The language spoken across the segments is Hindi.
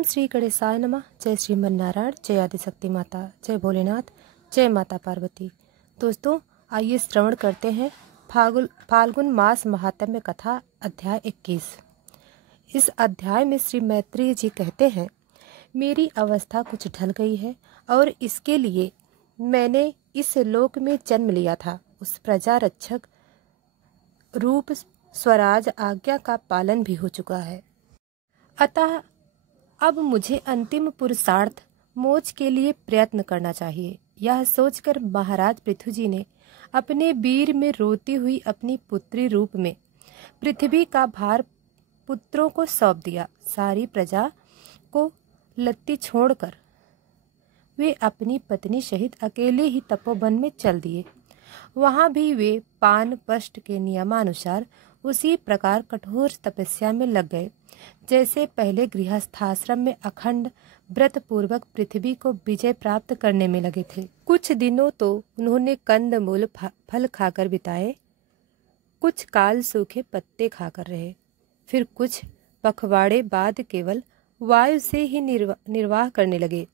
ओम श्री गणेशाय नमः। जय श्रीमन नारायण, जय आदिशक्ति माता, जय भोलेनाथ, जय माता पार्वती। दोस्तों, आइए श्रवण करते हैं फाल्गुन मास महात्म्य कथा अध्याय 21। इस अध्याय में श्री मैत्रेय जी कहते हैं, मेरी अवस्था कुछ ढल गई है और इसके लिए मैंने इस लोक में जन्म लिया था। उस प्रजा रक्षक रूप स्वराज आज्ञा का पालन भी हो चुका है। अतः अब मुझे अंतिम पुरुषार्थ मोक्ष के लिए प्रयत्न करना चाहिए। यह सोचकर महाराज पृथु जी ने अपने वीर में रोती हुई अपनी पुत्री रूप में पृथ्वी का भार पुत्रों को सौंप दिया। सारी प्रजा को लत्ती छोड़कर वे अपनी पत्नी सहित अकेले ही तपोवन में चल दिए। वहां भी वे पान पष्ट के नियमानुसार उसी प्रकार कठोर तपस्या में लग गए जैसे पहले गृहस्थाश्रम में अखंड व्रत पूर्वक पृथ्वी को विजय प्राप्त करने में लगे थे। कुछ दिनों तो उन्होंने कंद मूल फल खाकर बिताए, कुछ काल सूखे पत्ते खाकर रहे, फिर कुछ पखवाड़े बाद केवल वायु से ही निर्वाह करने लगे।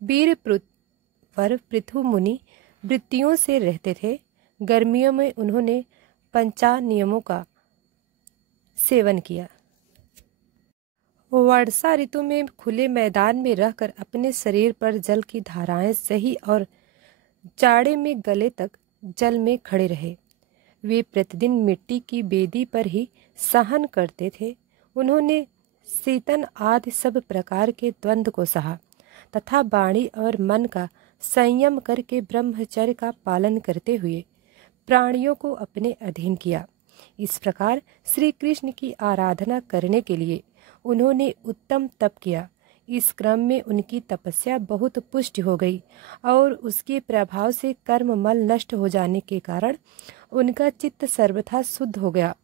वीर पर पृथु मुनि वृत्तियों से रहते थे। गर्मियों में उन्होंने पंचा नियमों का सेवन किया। वर्षा ऋतु में खुले मैदान में रहकर अपने शरीर पर जल की धाराएं सही और जाड़े में गले तक जल में खड़े रहे। वे प्रतिदिन मिट्टी की बेदी पर ही सहन करते थे। उन्होंने शीतन आदि सब प्रकार के द्वंद्व को सहा तथा वाणी और मन का संयम करके ब्रह्मचर्य का पालन करते हुए प्राणियों को अपने अधीन किया। इस प्रकार श्री कृष्ण की आराधना करने के लिए उन्होंने उत्तम तप किया। इस क्रम में उनकी तपस्या बहुत पुष्ट हो गई और उसके प्रभाव से कर्म मल नष्ट हो जाने के कारण उनका चित्त सर्वथा शुद्ध हो गया।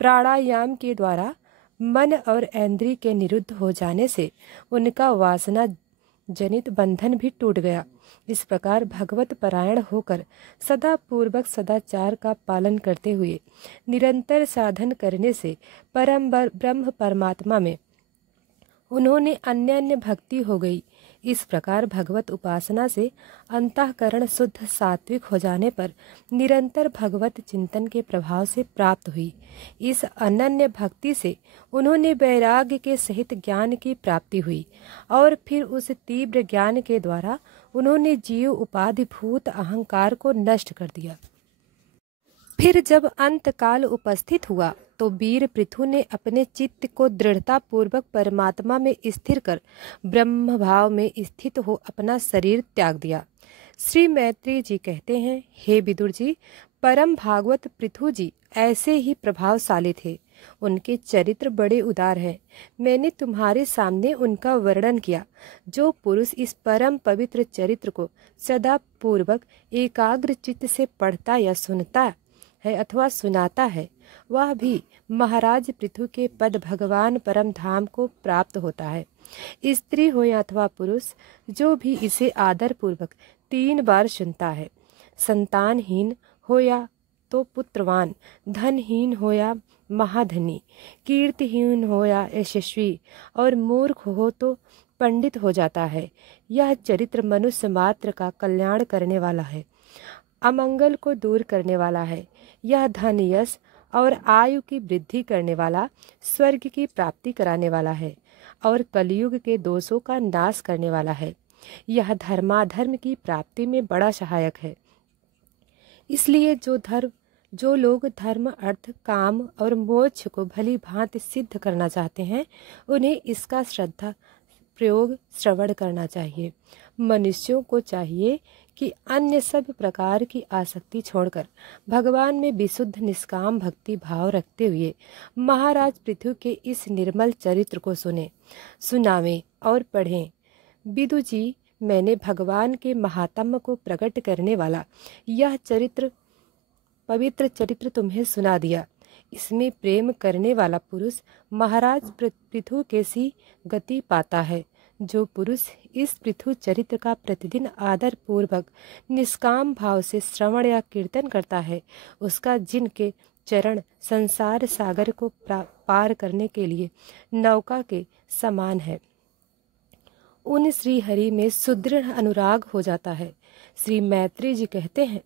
प्राणायाम के द्वारा मन और इंद्रिय के निरुद्ध हो जाने से उनका वासना जनित बंधन भी टूट गया। इस प्रकार भगवत परायण होकर सदा पूर्वक सदाचार का पालन करते हुए निरंतर साधन करने से परम ब्रह्म परमात्मा में उन्होंने अन्य भक्ति हो गई। इस प्रकार भगवत उपासना से अंतःकरण शुद्ध सात्विक हो जाने पर निरंतर भगवत चिंतन के प्रभाव से प्राप्त हुई। इस अनन्य भक्ति से उन्होंने वैराग्य के सहित ज्ञान की प्राप्ति हुई और फिर उस तीव्र ज्ञान के द्वारा उन्होंने जीव उपाधिभूत अहंकार को नष्ट कर दिया। फिर जब अंतकाल उपस्थित हुआ तो वीर पृथु ने अपने चित्त को दृढ़ता पूर्वक परमात्मा में स्थिर कर ब्रह्म भाव में स्थित हो अपना शरीर त्याग दिया। श्री मैत्रेय जी कहते हैं, हे विदुर जी, परम भागवत पृथु जी ऐसे ही प्रभावशाली थे। उनके चरित्र बड़े उदार हैं। मैंने तुम्हारे सामने उनका वर्णन किया। जो पुरुष इस परम पवित्र चरित्र को सदा पूर्वक एकाग्र चित्त से पढ़ता या सुनता है अथवा सुनाता है, वह भी महाराज पृथु के पद भगवान परम धाम को प्राप्त होता है। स्त्री हो या अथवा पुरुष, जो भी इसे आदर पूर्वक 3 बार सुनता है, संतानहीन हो या तो पुत्रवान, धनहीन हो या महाधनी, कीर्तिहीन हो या यशस्वी और मूर्ख हो तो पंडित हो जाता है। यह चरित्र मनुष्य मात्र का कल्याण करने वाला है, अमंगल को दूर करने वाला है। यह धन यश और आयु की वृद्धि करने वाला, स्वर्ग की प्राप्ति कराने वाला है और कलयुग के दोषों का नाश करने वाला है। यह धर्माधर्म की प्राप्ति में बड़ा सहायक है। इसलिए जो लोग धर्म अर्थ काम और मोक्ष को भली भांति सिद्ध करना चाहते हैं, उन्हें इसका श्रद्धा प्रयोग श्रवण करना चाहिए। मनुष्यों को चाहिए कि अन्य सब प्रकार की आसक्ति छोड़कर भगवान में विशुद्ध निष्काम भक्ति भाव रखते हुए महाराज पृथु के इस निर्मल चरित्र को सुनावें और पढ़ें। विदु जी, मैंने भगवान के महात्म्य को प्रकट करने वाला यह पवित्र चरित्र तुम्हें सुना दिया। इसमें प्रेम करने वाला पुरुष महाराज पृथु के सी गति पाता है। जो पुरुष इस पृथु चरित्र का प्रतिदिन आदर पूर्वक निष्काम भाव से श्रवण या कीर्तन करता है, उसका जिनके चरण संसार सागर को पार करने के लिए नौका के समान है। उन श्री हरि में सुदृढ़ अनुराग हो जाता है। श्री मैत्री जी कहते हैं,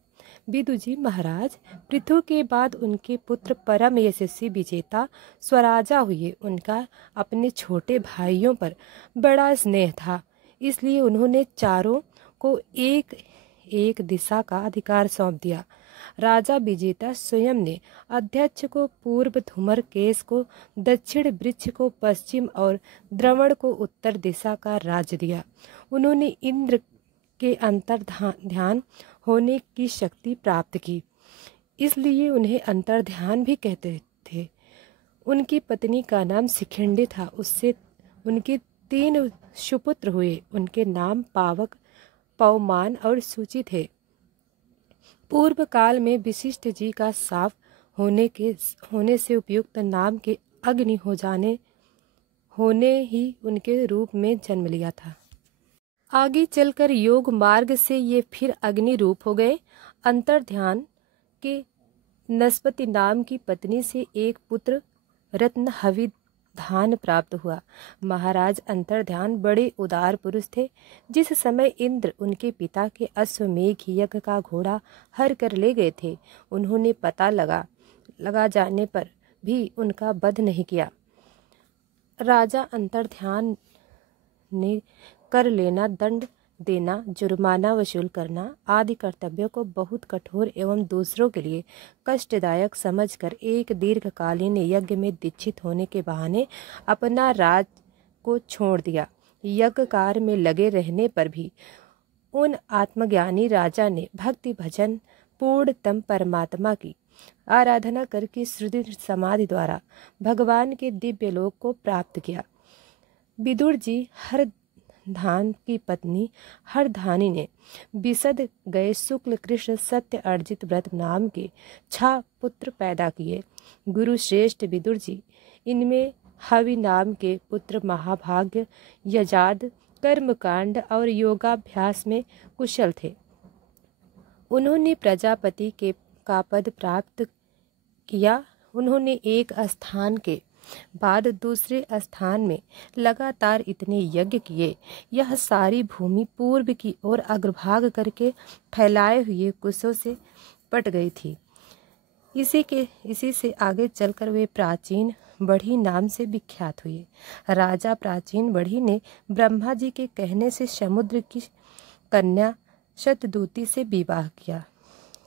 विदु जी महाराज, पृथु के बाद उनके पुत्र परम यशस्वी विजेता स्वराजा हुए। उनका अपने छोटे भाइयों पर बड़ा स्नेह था, इसलिए उन्होंने चारों को एक एक दिशा का अधिकार सौंप दिया। राजा विजेता स्वयं ने अध्यक्ष को पूर्व, धूमर केश को दक्षिण, वृक्ष को पश्चिम और द्रवण को उत्तर दिशा का राज्य दिया। उन्होंने इंद्र के अंतर्ध्यान होने की शक्ति प्राप्त की, इसलिए उन्हें अंतर्ध्यान भी कहते थे। उनकी पत्नी का नाम शिखंडी था। उससे उनके 3 सुपुत्र हुए। उनके नाम पावक, पवमान और सूची थे। पूर्व काल में वशिष्ठ जी का साफ होने से उपयुक्त नाम के अग्नि होने ही उनके रूप में जन्म लिया था। आगे चलकर योग मार्ग से ये फिर अग्नि रूप हो गए। अंतर्ध्यान के नस्पति नाम की पत्नी से एक पुत्र रत्न हविधान प्राप्त हुआ। महाराज अंतर्ध्यान बड़े उदार पुरुष थे। जिस समय इंद्र उनके पिता के अश्वमेघ यज्ञ का घोड़ा हर कर ले गए थे, उन्होंने पता लगा जाने पर भी उनका वध नहीं किया। राजा अंतर्ध्यान ने कर लेना, दंड देना, जुर्माना वसूल करना आदि कर्तव्यों को बहुत कठोर एवं दूसरों के लिए कष्टदायक समझकर एक दीर्घकालीन यज्ञ में दीक्षित होने के बहाने अपना राज को छोड़ दिया। यज्ञ कार्य में लगे रहने पर भी उन आत्मज्ञानी राजा ने भक्ति भजन पूर्णतम परमात्मा की आराधना करके सुदृढ़ समाधि द्वारा भगवान के दिव्य लोक को प्राप्त किया। विदुर जी हरधान की पत्नी हरधानी ने विशद गए शुक्ल कृष्ण सत्य अर्जित व्रत नाम के 6 पुत्र पैदा किए। गुरु श्रेष्ठ विदुर जी इनमें हवि नाम के पुत्र महाभाग्य, यजाद, कर्मकांड और योगाभ्यास में कुशल थे। उन्होंने प्रजापति का पद प्राप्त किया। उन्होंने एक स्थान के बाद दूसरे स्थान में लगातार इतने यज्ञ किए, यह सारी भूमि पूर्व की ओर अग्रभाग करके फैलाए हुए कुशों से पट गई थी। इसी से आगे चलकर वे प्राचीन बढ़ी नाम से विख्यात हुए। राजा प्राचीन बढ़ी ने ब्रह्मा जी के कहने से समुद्र की कन्या शतदूति से विवाह किया।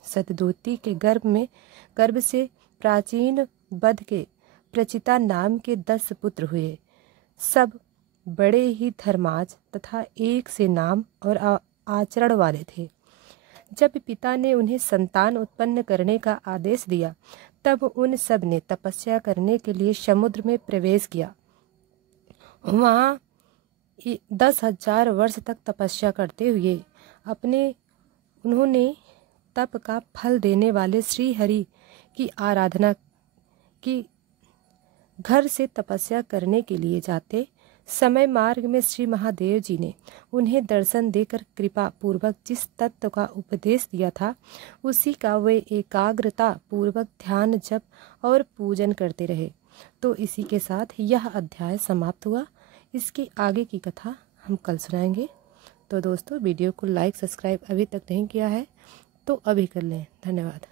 शतदूति के गर्भ से प्राचीन बध के प्रचिता नाम के 10 पुत्र हुए। सब बड़े ही धर्माज तथा एक से नाम और आचरण वाले थे। जब पिता ने उन्हें संतान उत्पन्न करने का आदेश दिया, तब उन सब ने तपस्या करने के लिए समुद्र में प्रवेश किया। वहाँ 10,000 वर्ष तक तपस्या करते हुए उन्होंने तप का फल देने वाले श्री हरि की आराधना की। घर से तपस्या करने के लिए जाते समय मार्ग में श्री महादेव जी ने उन्हें दर्शन देकर कृपा पूर्वक जिस तत्व का उपदेश दिया था, उसी का वे एकाग्रता पूर्वक ध्यान, जप और पूजन करते रहे। तो इसी के साथ यह अध्याय समाप्त हुआ। इसके आगे की कथा हम कल सुनाएंगे। तो दोस्तों, वीडियो को लाइक सब्सक्राइब अभी तक नहीं किया है तो अभी कर लें। धन्यवाद।